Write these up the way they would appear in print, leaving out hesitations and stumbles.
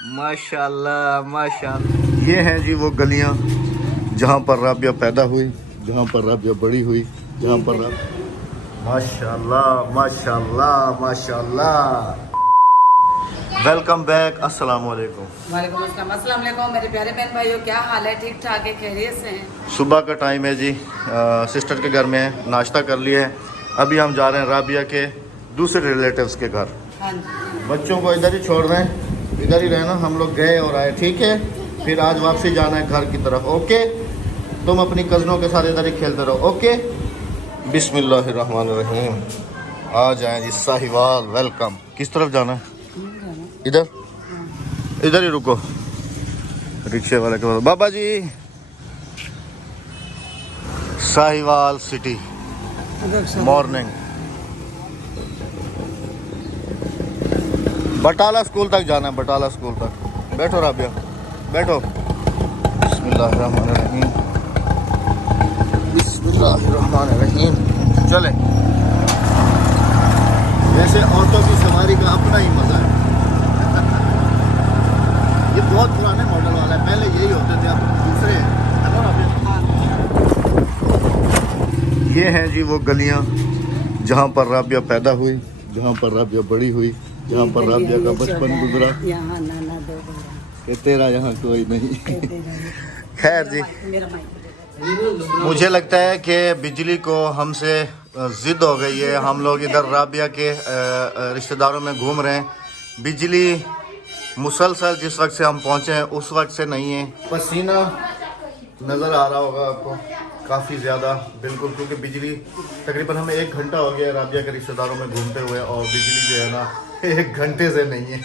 माशाल्लाह माशाल्लाह। ये हैं जी वो गलियां जहाँ पर राबिया पैदा हुई, जहाँ पर राबिया बड़ी हुई, जहाँ पर माशाल्लाह माशाल्लाह माशाल्लाह। वेलकम बैक, अस्सलाम वालेकुम। वालेकुम अस्सलाम वालेकुम मेरे प्यारे बहन भाइयों, क्या हाल है? ठीक ठाक है, खैरियत से हैं? सुबह का टाइम है जी, सिस्टर के घर में है, नाश्ता कर लिए है। अभी हम जा रहे हैं राबिया के दूसरे रिलेटिव्स के घर। हाँ जी, बच्चों को इधर ही छोड़ रहे हैं, इधर ही रहना। हम लोग गए और आए, ठीक है। फिर आज वापसी जाना है घर की तरफ, ओके। तुम अपनी कज़नों के साथ इधर ही खेलते रहो, ओके। बिस्मिल्लाहिर्रहमानिर्रहीम। आ जाएं जी साहिवाल, वेलकम। किस तरफ जाना है? इधर, इधर ही रुको। रिक्शे वाले के पास बाबा जी, Sahiwal city morning. Batala school तक जाना है, बटाला स्कूल तक। बैठो राबिया, बैठो। बिस्मिल्लाहिर्रहमानिर्रहीम, बिस्मिल्लाहिर्रहमानिर्रहीम। चले। वैसे ऑटो की सवारी का अपना ही मजा है। ये बहुत पुराने मॉडल वाला है, पहले यही होते थे, अब दूसरे हैं। ये हैं जी वो गलियां जहाँ पर राबिया पैदा हुई, जहाँ पर राबिया बड़ी हुई, जहाँ पर राबिया का बचपन गुजरा। यहाँ नाना दो कि तेरा यहाँ कोई नहीं। खैर जी, मुझे लगता है कि बिजली को हमसे जिद हो गई है। हम लोग इधर राबिया के रिश्तेदारों में घूम रहे हैं। बिजली मुसलसल जिस वक्त से हम पहुँचे हैं उस वक्त से नहीं है। पसीना नज़र आ रहा होगा आपको काफ़ी ज़्यादा, बिल्कुल, क्योंकि बिजली तकरीबन हमें 1 घंटा हो गया राबिया के रिश्तेदारों में घूमते हुए, और बिजली जो है ना 1 घंटे से नहीं है।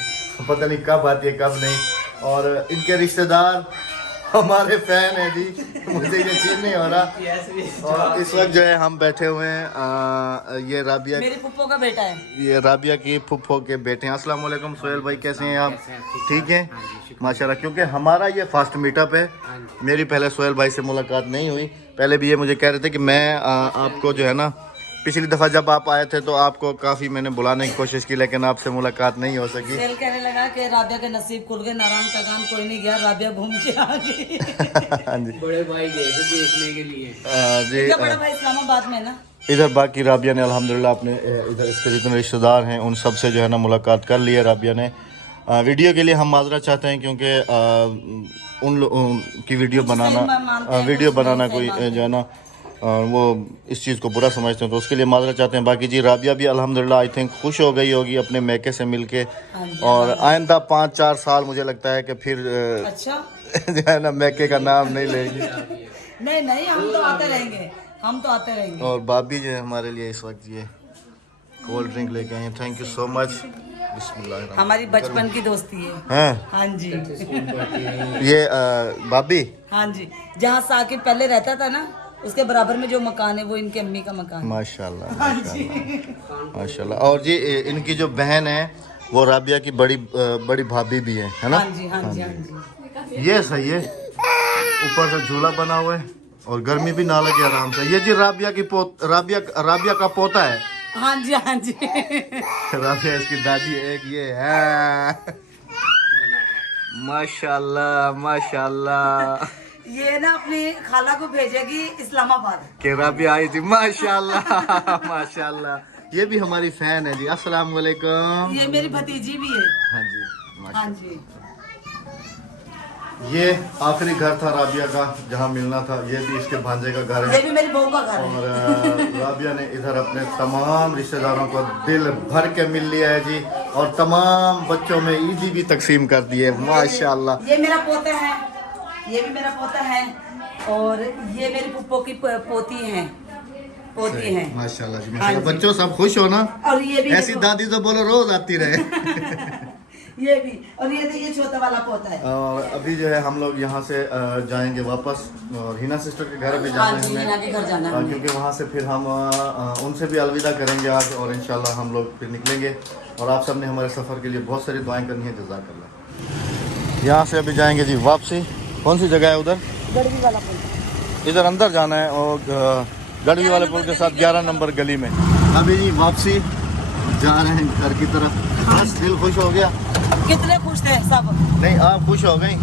पता नहीं कब आती है कब नहीं। और इनके रिश्तेदार हमारे फैन है जी, मुझे यकीन नहीं हो रहा। और इस वक्त जो है हम बैठे हुए हैं, ये राबिया, मेरी पुप्पो का बेटा है, ये राबिया की फुफ्फो के बेटे हैं। अस्सलाम वालेकुम सोहेल भाई, कैसे हैं आप? ठीक हैं माशाल्लाह। क्योंकि हमारा ये फर्स्ट मीटअप है, मेरी पहले सोहेल भाई से मुलाकात नहीं हुई। पहले भी ये मुझे कह रहे थे कि मैं आपको जो है ना, पिछली दफ़ा जब आप आए थे तो आपको काफ़ी मैंने बुलाने की कोशिश की, लेकिन आपसे मुलाकात नहीं हो सकी। सेल कहने लगा कि राबिया के नसीब खुल गए, नारायण का काम कोई नहीं गया, राबिया घूम के आ गई। हाँ जी, बड़े भाई गए थे देखने के लिए। जी। इनका बड़ा भाई इस्लामाबाद में है ना। इधर बाकी राबिया ने अल्हम्दुलिल्लाह अपने इधर इसके जितने रिश्तेदार हैं उन सब से जो है ना मुलाकात कर ली है राबिया ने। वीडियो के लिए हम माजरा चाहते हैं, क्योंकि उन लोगों की वीडियो बनाना कोई जो है ना वो इस चीज़ को बुरा समझते हैं, तो उसके लिए माजरा चाहते हैं। बाकी जी राबिया भी अल्हम्दुलिल्लाह आई थिंक खुश हो गई होगी अपने मैके से मिलके। और आइंदा 5-4 साल मुझे लगता है कि फिर अच्छा जो है ना मैके का नाम नहीं लेगी। नहीं नहीं, हम तो आते रहेंगे, हम तो आते रहेंगे। और भाभी जो है हमारे लिए इस वक्त ये कोल्ड ड्रिंक लेके आई हैं, थैंक यू सो मच। बिस्मिल्लाह। हमारी बचपन की दोस्ती है। हैं हाँ जी, ये भाभी, हाँ जी, जहाँ साकिब पहले रहता था ना, उसके बराबर में जो मकान है वो इनके अम्मी का मकान है। माशाल्लाह माशाल्लाह माशाल्लाह। और जी इनकी जो बहन है वो राबिया की बड़ी भाभी भी है ना? हाँ जी हाँ जी हाँ जी। ये सही है, ऊपर से झूला बना हुआ है और गर्मी भी ना लगे आराम से। ये जी राबिया राबिया का पोता है। हाँ जी हाँ जी। राबिया इसकी दादी है, एक ये है। माशाल्लाह माशाल्लाह। ये ना अपनी खाला को भेजेगी इस्लामाबाद। के राबिया आई थी, माशाल्लाह माशाल्लाह। ये भी हमारी फैन है जी, अस्सलाम वालेकुम। ये मेरी भतीजी भी है। हाँ जी हाँ माशाल्लाह। जी, ये आखिरी घर था राबिया का जहाँ मिलना था। ये भी इसके भांजे का घर ये है। भी मेरी बहू का घर है। और राबिया ने इधर अपने तमाम रिश्तेदारों को दिल भर के मिल लिया है जी, और तमाम बच्चों में ईदी भी तकसीम कर दी है माशाल्लाह। ये मेरा पोता है, ये भी मेरा पोता है, और ये मेरी पुप्पो की पोती है, पोती है। माशाल्लाह जी हाँ माशाल्लाह। जी। बच्चों सब खुश हो ना? और ये भी ऐसी दादी तो बोलो रोज आती रहे। ये भी, और ये देखिए छोटा वाला पोता है। और अभी जो है हम लोग यहाँ से जाएंगे वापस, और हिना सिस्टर के घर भी जाना हाँ है जी, हमें। हिना के घर जाना है हमें। क्योंकि वहाँ से फिर हम उनसे भी अलविदा करेंगे आज, और इंशाल्लाह हम लोग फिर निकलेंगे। और आप सब ने हमारे सफ़र के लिए बहुत सारी दुआएं करनी है, जज़ाकल्लाह। यहाँ से अभी जाएंगे जी वापसी। कौन सी जगह है उधर? गड़वी वाला पुल। इधर अंदर जाना है, और गढ़वी वाले पुल के साथ 11 नंबर गली में। अभी जी वापसी जा रहे हैं घर की तरफ। बस दिल खुश हो गया। कितने खुश थे सब। नहीं आप खुश हो गई?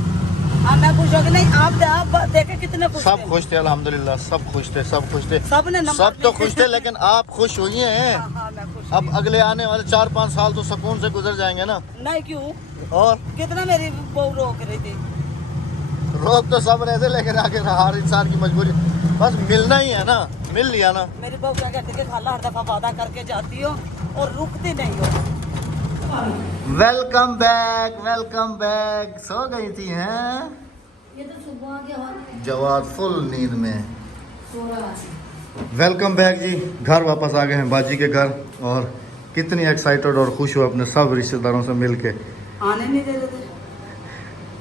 हाँ मैं खुश हो गई। नहीं आप देखे कितने खुश सब थे। खुश थे अल्हम्दुलिल्लाह, सब खुश थे, सब खुश थे, सब ने नंबर सब तो लिए। खुश थे, लेकिन आप खुश हुई हैं। हाँ, हाँ, मैं खुश अब अगले आने वाले 4-5 साल तो सुकून से गुजर जाएंगे ना। नहीं क्यों, और कितना मेरी बहू रोक रही थी। रोक तो सब रहे थे, लेकिन आगे हर इंसान की मजबूरी, बस मिलना ही है ना, मिल लिया ना। मेरी बहू क्या कहती है, खाला हर दफा वादा करके जाती हो और रुकती नहीं हो। Welcome back, welcome back. सो गई थी हैं? ये तो सुबह के और जवाद फुल नींद में। सो रहा है। वेलकम बैक जी, घर वापस आ गए हैं बाजी के घर, और कितनी एक्साइटेड और खुश हुआ अपने सब रिश्तेदारों से मिलके। आने नहीं दे रहे थे।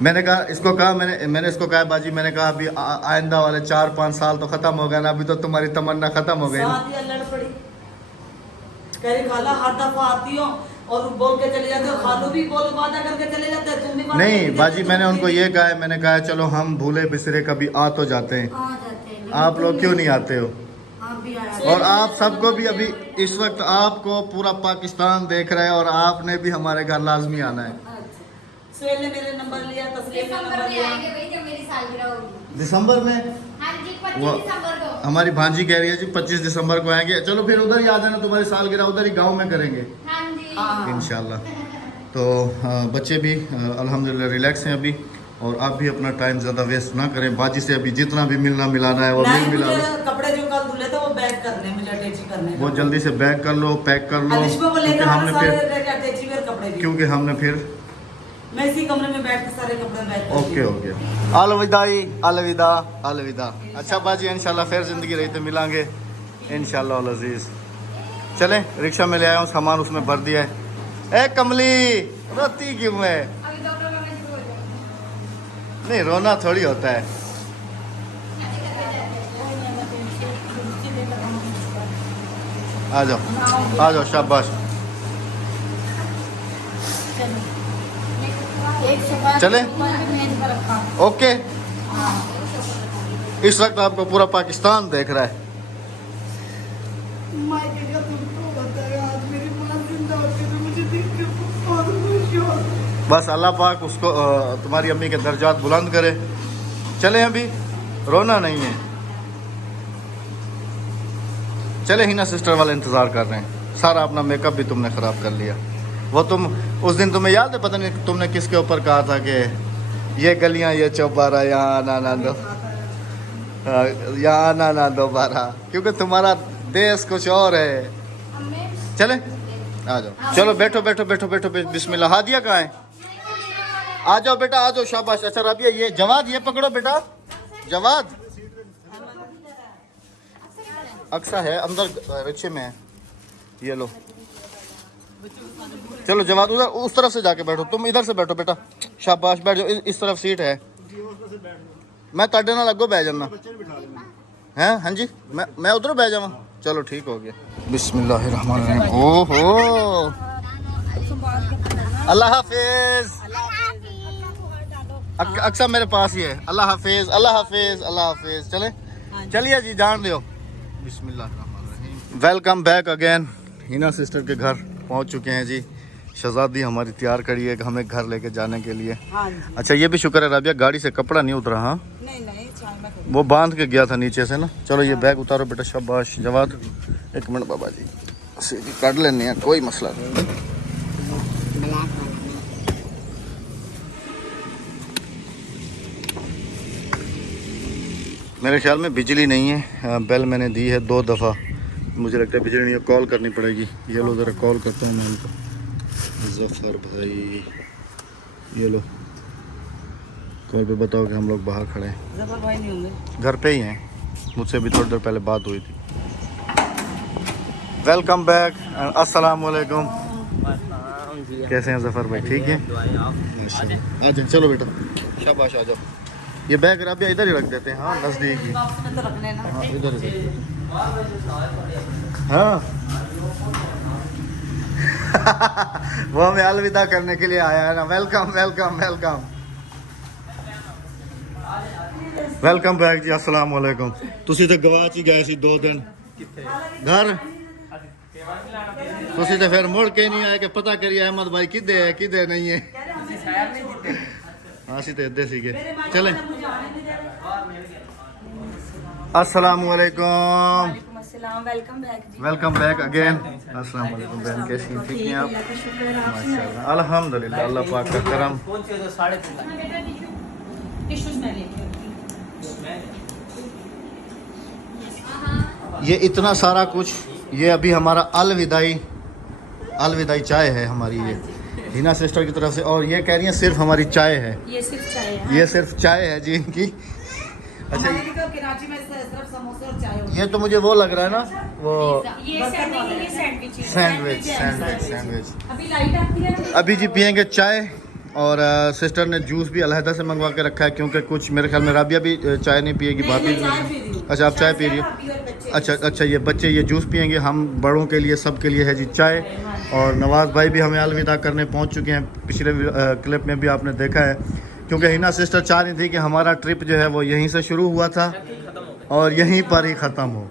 मैंने कहा इसको, कहा मैंने इसको कहा बाजी, मैंने कहा अभी आइंदा वाले 4-5 साल तो खत्म हो गए ना, अभी तो तुम्हारी तमन्ना खत्म हो गई ना। शादी लड़ पड़ी, कह रही खाला हर दफा आती हो और बोल के चले जाते हो, खालू भी बोल वादा करके चले जाते हैं, तुम भी वादा नहीं करके बाजी, चले मैंने जाते उनको हो। ये कहा है, मैंने कहा चलो हम भूले बिसरे कभी आ तो जाते हैं, आ जाते हैं। आप लोग क्यों नहीं आते हो? आप भी आया। और आप सबको भी अभी इस वक्त आपको पूरा पाकिस्तान देख रहा है, और आपने भी हमारे घर लाजमी आना है। अच्छा। सुहेल ने मेरे नंबर लिया, तस्लीम ने दिसंबर नंबर में लिया। आएंगे भाई, जब मेरी सालगिरह होगी। दिसंबर में? हाँ जी, 25 वो दिसंबर को। हमारी भांजी कह रही है जी 25 दिसंबर को आएंगे। चलो फिर उधर ही आ जाना, तुम्हारी सालगिरह उधर ही गांव में करेंगे हाँ जी। हाँ। इंशाल्लाह। तो बच्चे भी अल्हम्दुलिल्लाह रिलैक्स हैं अभी, और आप भी अपना टाइम ज़्यादा वेस्ट ना करें। बाजी से अभी जितना भी मिलना मिलाना है वो नहीं, मिल मिला मुझे लो। कपड़े जो कल धुले थे वो बैग करने, मुझे अटैची करने। वो जल्दी से बैग कर लो, पैक कर लो, अलिशबा को क्योंकि लेकर आना हमने सारे फिर अटैची वेयर कपड़े भी। क्योंकि हमने फिर मैं इसी कमरे में बैठ के सारे कपड़े बैग कर ओके ओके, अलविदाई, अलविदा, अलविदा। अच्छा बाजी, इंशाल्लाह फिर ज़िंदगी रही तो मिलांगे इंशाल्लाह अल अज़ीज़। चलें, रिक्शा में ले आया हूँ, सामान उसमें भर दिया है। ए कमली, रोती क्यों है? अभी डॉक्टर रोना शुरू हो जाएगा। नहीं रोना थोड़ी होता है। आ जाओ, आ जाओ, शाबाश। एक सुबह चले? मेज पर रखा। ओके, इस वक्त आपको पूरा पाकिस्तान देख रहा है। मायके का तुमको बताया, आज मेरी माँ जिंदा होती तो मुझे देख के बहुत खुशी होती। बस अल्लाह पाक उसको तुम्हारी अम्मी के दर्जात बुलंद करे। चले, अभी रोना नहीं है। चले, हिना सिस्टर वाले इंतज़ार कर रहे हैं। सारा अपना मेकअप भी तुमने ख़राब कर लिया। वो तुम उस दिन तुम्हें याद है, पता नहीं तुमने किसके ऊपर कहा था कि ये गलियां, ये चौबारा, यहाँ आना ना दो, यहाँ आना ना दोबारा, क्योंकि तुम्हारा देश कुछ और है। चले, आ जाओ, चलो बैठो बैठो बैठो बैठो, बिस्मिल्लाह। हादिया कहाँ है? आ जाओ बेटा, आ जाओ, शाबाश। अच्छा राबिया, ये जवाद, ये पकड़ो बेटा, जवाद। अक्सा है अंदर रिक्शे में है, ये लो। चलो जवाद, उधर उस तरफ से जाके बैठो, तुम इधर से बैठो बेटा, शाबाश, बैठ जाओ। इस तरफ सीट है, मैं ताड़े ना लगो, बह जाना है। हाँ जी, मैं उधर बह जावा। चलो ठीक हो गया। बिस्मिल्लाहिर्रहमानिर्रहीम। ओहो, अल्लाह हाफिज। अक्सा मेरे पास ही है। अल्लाह हाफिज, अल्लाह हाफिज, अल्लाह हाफिज। चले, चलिए जी, जान दो। बिस्मिल्लाहिर्रहमानिर्रहीम। Welcome back again. Hina sister के घर पहुंच चुके हैं जी। शहजादी हमारी तैयार करी है कि हमें घर लेके जाने के लिए। हाँ जी। अच्छा, ये भी शुक्र है राबिया, गाड़ी से कपड़ा नहीं उतरा। हाँ, नहीं चाय में करूँ। वो बांध के गया था नीचे से ना। चलो ये बैग उतारो बेटा, शाबाश। जवाद, एक मिनट बाबा जी, सीधी काट लेने हैं, कोई मसला नहीं। मेरे ख्याल में बिजली नहीं है। बेल मैंने दी है 2 दफ़ा, मुझे लगता है बिजली नहीं है, कॉल करनी पड़ेगी। ये लो ज़रा कॉल करता हूँ मैं उनको। जफ़र भाई, ये लो कॉल पे बताओ कि हम लोग बाहर खड़े हैं। जफर भाई नहीं होंगे, घर पे ही हैं, मुझसे भी थोड़ी देर पहले बात हुई थी। वेलकम बैक, अस्सलाम वालेकुम। कैसे हैं जफ़र भाई? ठीक है, आ जाओ। चलो बेटा, शाबाश, आ जाओ। ये बैग राबिया इधर ही रख देते हैं। हाँ, नज़दीक ही। बॉक्स में तो रख लेना। हाँ, इधर इधर। हाँ वो हमें अलविदा करने के लिए आया है ना। Welcome welcome welcome welcome back जी। अस्सलाम वालेकुम। तुसी तो गवाच ही गए सी 2 दिन घर। ਤੁਸੀਂ ਤੇ ਫਿਰ ਮੁੜ ਕੇ ਨਹੀਂ ਆਏ ਕਿ ਪਤਾ ਕਰੀਏ ਅਹਿਮਦ ਭਾਈ ਕਿੱਦੇ ਹੈ ਕਿੱਦੇ नहीं है ਅਸੀਂ ਤੇ ਇੱਦੇ ਸੀਗੇ ਚਲੇ अस्सलाम वालेकुम वेलकम बैक जी। वेलकम बैक अगेन अस्सलाम वालेकुम बहन कैसी हैं ठीक हैं आप माशाल्लाह अल्हम्दुलिल्लाह अल्लाह पाक का करम टिश्यूज मैं लेके ये इतना सारा कुछ ये अभी हमारा अलविदाई चाय है हमारी ये हिना सिस्टर की तरफ से और ये कह रही हैं सिर्फ हमारी चाय है ये सिर्फ चाय है। ये सिर्फ चाय है जी इनकी अच्छा कराची में सिर्फ समोसे और चाय होती ये तो मुझे वो लग रहा है ना वो ये सैंडविच सैंडविच अभी लाइट आती है अभी जी पियेंगे चाय और सिस्टर ने जूस भी अलहदा से मंगवा के रखा है क्योंकि कुछ मेरे ख्याल में राबिया भी चाय नहीं पिएगी भाभी अच्छा आप चाय पी रही हो अच्छा ये बच्चे ये जूस पियेंगे हम बड़ों के लिए सब के लिए है जी चाय और नवाज़ भाई भी हमें अलविदा करने पहुंच चुके हैं पिछले क्लिप में भी आपने देखा है क्योंकि हिना सिस्टर चाह रही थी कि हमारा ट्रिप जो है वो यहीं से शुरू हुआ था और यहीं पर ही ख़त्म हो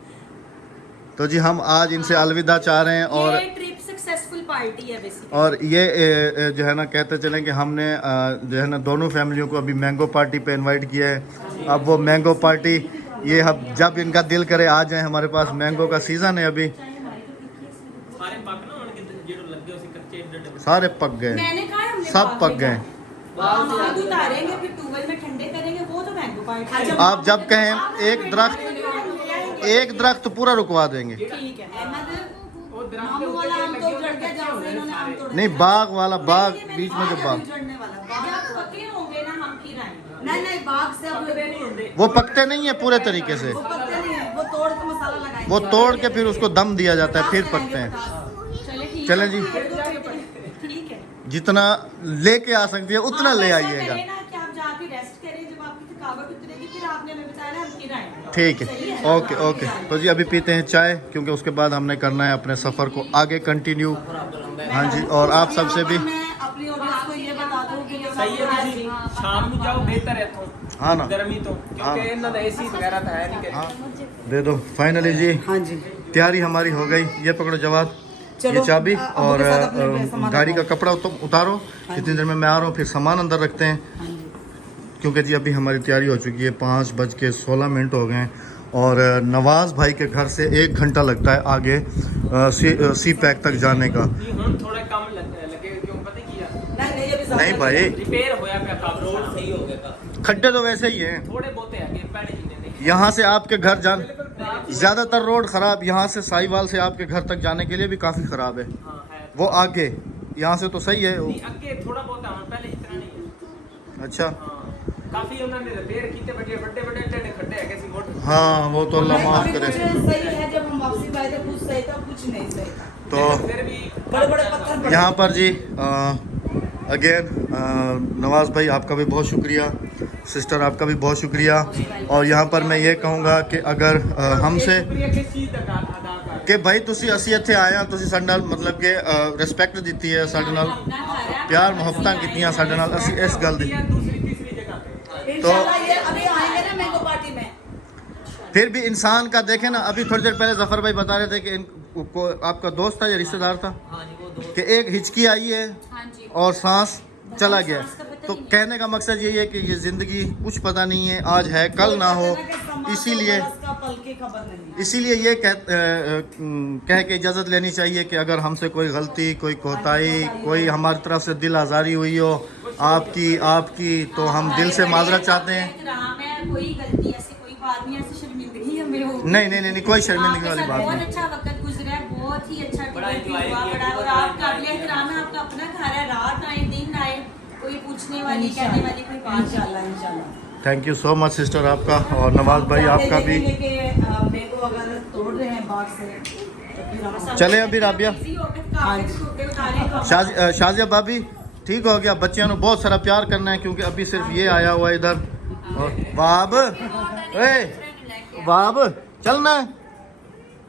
तो जी हम आज इनसे अलविदा चाह रहे हैं और ट्रिप सक्सेसफुल पार्टी है बेसिकली और ये जो है ना कहते चलें कि हमने जो है ना दोनों फैमिलियों को अभी मैंगो पार्टी पे इनवाइट किया है अब वो मैंगो पार्टी ये हम जब इनका दिल करे आ जाए हमारे पास मैंगो का सीज़न है अभी सारे पक गए मैंने कहा हमने सब पक गए आग उतारेंगे फिर ट्यूबवेल में ठंडे करेंगे वो तो मैंगो पार्टी आप जब कहें एक दरख्त पूरा रुकवा देंगे ठीक है मामू वाला आम तो उजड़ गया जहाँ से इन्होंने आम तोड़ नहीं बाग वाला बाग बीच में जो बाग उजड़ने वाला जब पके होंगे ना हम फिर आएंगे नहीं बाग से अब वो पकते नहीं है पूरे तरीके से वो पकते नहीं है वो तोड़ के मसाला लगाएंगे वो तोड़ के फिर उसको दम दिया जाता है फिर पकते हैं चले ठीक चलें जी ठीक है जितना लेके आ सकती है उतना ले आइएगा करें ना कि आप जाके रेस्ट करें जब आपकी थकावट उतरेगी फिर आपने हमें बताया ना हम फिर आएंगे ठीक है ओके ओके तो जी अभी पीते हैं चाय क्योंकि उसके बाद हमने करना है अपने सफ़र को आगे कंटिन्यू हाँ जी और आप सबसे भी मैं अपनी ऑडियंस को ये बता दूं कि ये सही है जी शाम ਨੂੰ ਜਾਓ ਬਿਹਤਰ ਹੈ ਤੋਂ हाँ ना ਗਰਮੀ ਤੋਂ ਕਿਉਂਕਿ ਇਹਨਾਂ ਦਾ ਏਸੀ ਵਗੈरह ਤਾਂ ਹੈ ਨਹੀਂ हाँ दे दो फाइनली जी हाँ जी तैयारी हमारी हो गई ये पकड़ो जवाब ये चाबी और गाड़ी का कपड़ा उतारो जितनी देर में मैं आ रहा हूँ फिर सामान अंदर रखते हैं क्योंकि जी अभी हमारी तैयारी हो चुकी है 5:16 हो गए हैं और नवाज़ भाई के घर से 1 घंटा लगता है आगे सी पैक तक जाने का ਹੁਣ ਥੋੜਾ ਕੰਮ ਲੱਗੇ ਕਿਉਂ ਪਤਾ ਕੀ ਆ नहीं ये भी नहीं भाई ਰਿਪੇਅਰ ਹੋਇਆ ਪਿਆ ਕੰਮ ਰੋਡ ਸਹੀ ਹੋ ਗਿਆ खड्डे तो वैसे ही हैं ਥੋੜੇ ਬਹੁਤੇ ਹੈਗੇ ਪੈੜੇ ਜਿੰਨੇ ਨੇ यहाँ से आपके घर जान ज़्यादातर रोड ख़राब यहाँ से साहिवाल से आपके घर तक जाने के लिए भी काफ़ी ख़राब है ਹਾਂ ਹੈ वो आगे यहाँ से तो सही है ਨਹੀਂ ਅੱਗੇ ਥੋੜਾ ਬਹੁਤਾ ਹੁਣ ਪਹਿਲੇ ਇਤਨਾ ਨਹੀਂ ਹੈ अच्छा ਹਾਂ ਕਾਫੀ ਉਹਨਾਂ ਨੇ ਰਿਪੇਅਰ ਕੀਤੇ ਵੱਡੇ ਟੇਢੇ ਖੱਡੇ ਹੈਗੇ ਸੀ ਮੋਟਰ हाँ वो तो अल्लाह माफ़ अभी करे कुछ सही है जब हम वापसी पे आए थे कुछ सही था कुछ नहीं सही था तो ਫਿਰ ਵੀ बड़े बड़े पत्थर पड़े यहाँ पर जी अगेन नवाज़ भाई आपका भी बहुत शुक्रिया सिस्टर आपका भी बहुत शुक्रिया और यहाँ पर मैं ये कहूँगा कि अगर हमसे ਸ਼ੁਕਰੀਆ ਕਿਸ ਚੀਜ਼ ਦਾ ਅਦਾ ਕਰ कि भाई तुसी ਅਸੀਂ ਇੱਥੇ ਆਏ ਆ ਤੁਸੀਂ ਸਾਡੇ ਨਾਲ ਮਤਲਬ ਕਿ ਰਿਸਪੈਕਟ ਦਿੱਤੀ ਹੈ ਸਾਡੇ ਨਾਲ ਪਿਆਰ ਮੁਹੱਬਤਾਂ ਕੀਤੀਆਂ ਸਾਡੇ ਨਾਲ ਅਸੀਂ ਇਸ ਗੱਲ ਦੀ दूसरी तीसरी जगह पे इंशाल्लाह ये अभी आएंगे ना मैंगो पार्टी में फिर भी इंसान का देखें ना अभी थोड़ी देर पहले जफर भाई बता रहे थे कि इनको आपका दोस्त था या रिश्तेदार था कि एक हिचकी आई है हाँ जी और सांस चला गया सांस का पता तो नहीं है। कहने का मकसद यही है कि ये ज़िंदगी कुछ पता नहीं है आज है कल ना हो इसीलिए का पल की खबर नहीं है इसीलिए ये कह के इजाज़त लेनी चाहिए कि अगर हमसे कोई गलती कोई कोताही कोई हमारी तरफ से दिल आज़ारी हुई हो आपकी तो हम दिल से माजरत चाहते हैं एहतराम है कोई गलती ऐसी कोई बात नहीं ऐसी शर्मिंदगी हमें हो नहीं कोई शर्मिंदगी वाली बात बहुत नहीं अच्छा वक्त गुजरा है बहुत ही अच्छा बड़ा टिकट enjoy हुआ किया, बड़ा और बहुत आपका enjoy अगले किया। एहतराम है आपका अपना घर है रात आए दिन आए कोई पूछने वाली कहने वाली कोई बात नहीं इंशाल्लाह इंशाल्लाह thank you so much sister आपका और नवाज़ भाई आपका भी मैंगो अगर तोड़ रहे हैं बाग से तो फिर हम चले अभी राबिया इजी हो गए काफी छोटे उतारे तो शाजिया भाभी ठीक हो गया बच्चियों ने बहुत सारा प्यार करना है क्योंकि अभी सिर्फ ये आया हुआ है इधर और बाब ए बाब चलना है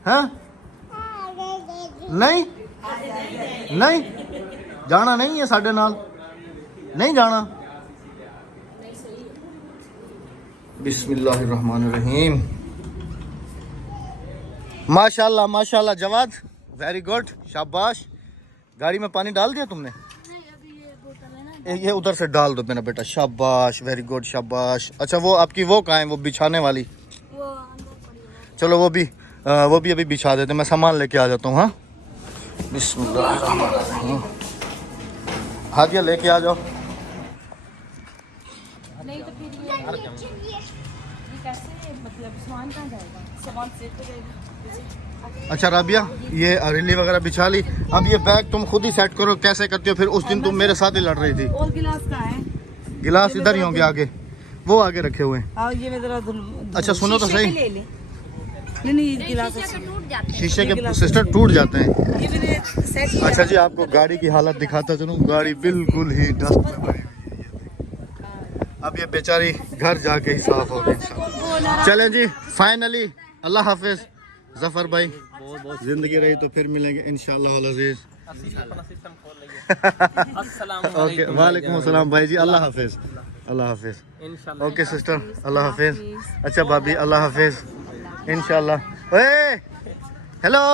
हाँ? नहीं नहीं जाना नहीं है साढ़े नाल नहीं जाना बिस्मिल्लाहिर्रहमानिर्रहीम माशाल्लाह माशाल्लाह जवाद वेरी गुड, शाबाश। गाड़ी में पानी डाल दिया तुमने? ये उधर से डाल दो मेरा बेटा, शाबाश, वेरी गुड, शाबाश। अच्छा वो आपकी वो कहाँ है, वो बिछाने वाली? चलो वो भी अभी बिछा देते, मैं सामान लेके आ जाता हूँ। हाँ, बिस्मिल्लाह। हादिया लेके आ जाओ। नहीं तो फिर ये कैसे, मतलब सामान कहाँ जाएगा? सामान सेट हो जाएगा। अच्छा राबिया, ये रेली वगैरह बिछा ली, अब ये बैग तुम खुद ही सेट करो, कैसे करती हो? फिर उस दिन तुम मेरे साथ ही लड़ रही थी। और गिलास कहाँ है? गिलास इधर ही होंगे आगे, वो आगे रखे हुए हैं। और ये मैं जरा अच्छा सुनो तो सही, ले ले। नहीं ये गिलास शीशे के सिस्टर टूट जाते हैं। ये मैंने सेट। अच्छा जी, आपको गाड़ी की हालत दिखाता चलूं, गाड़ी बिल्कुल ही डस्ट में भरी हुई है। अब ये बेचारी घर जाके ही साफ हो गई। चलें जी, फाइनली अल्लाह हाफिज जफर भाई, जिंदगी रही तो फिर मिलेंगे इंशाल्लाह अज़ीज़। ओके, वालेकुम अस्सलाम भाई जी, अल्लाह हाफिज, अल्लाह हाफिज। ओके सिस्टर, अल्लाह हाफिज। अच्छा भाभी, अल्लाह हाफिज, इंशाल्लाह। ओए हेलो,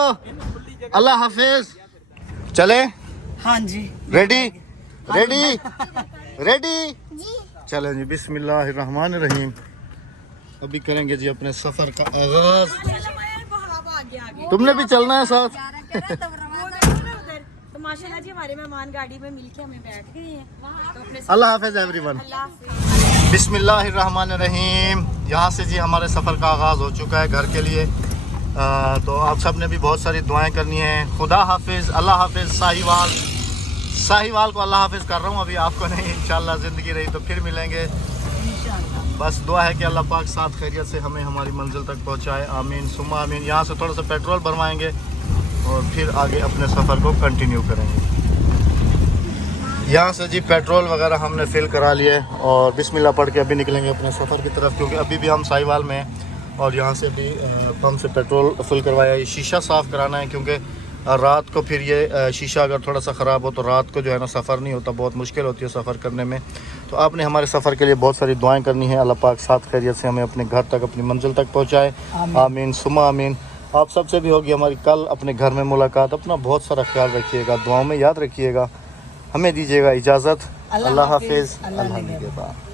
अल्लाह हाफिज। चले? हाँ जी। Ready ready ready? चलें जी, बिस्मिल्लाहिर्रहमानिर्रहीम। अभी करेंगे जी अपने सफर का आगाज। तुमने भी चलना है साथ? तो माशाल्लाह जी हमारे मेहमान गाड़ी में मिलके हमें बैठ गए हैं, तो अपने अल्लाह हाफिज एवरीवन। बिस्मिल्लाहिर्रहमानिर्रहीम। यहाँ से जी हमारे सफ़र का आगाज़ हो चुका है घर के लिए। तो आप सब ने भी बहुत सारी दुआएं करनी है। खुदा हाफिज़, अल्लाह हाफिज़। साहिवाल को अल्लाह हाफिज़ कर रहा हूँ, अभी आपको नहीं। इंशाल्लाह ज़िंदगी रही तो फिर मिलेंगे। बस दुआ है कि अल्लाह पाक साथ खैरियत से हमें हमारी मंजिल तक पहुँचाए, आमीन सुम्मा आमीन। यहाँ से थोड़ा सा पेट्रोल भरवाएँगे और फिर आगे अपने सफ़र को कंटिन्यू करेंगे। यहाँ से जी पेट्रोल वगैरह हमने फ़िल करा लिया है और बिस्मिल्लाह पढ़ के अभी निकलेंगे अपने सफ़र की तरफ, क्योंकि अभी भी हम साहिवाल में हैं। और यहाँ से भी पंप से पेट्रोल फुल करवाया। ये शीशा साफ़ कराना है, क्योंकि रात को फिर ये शीशा अगर थोड़ा सा ख़राब हो तो रात को जो है ना सफ़र नहीं होता, बहुत मुश्किल होती है सफ़र करने में। तो आपने हमारे सफ़र के लिए बहुत सारी दुआएं करनी है। अल्लाह पाक साथ खैरियत से हमें अपने घर तक, अपनी मंजिल तक पहुँचाए, आमीन सुम्मा आमीन। आप सबसे भी होगी हमारी कल अपने घर में मुलाकात। अपना बहुत सारा ख्याल रखिएगा, दुआओं में याद रखिएगा। हमें दीजिएगा इजाज़त। अल्लाह हाफिज़, अल्लाह निगहबान।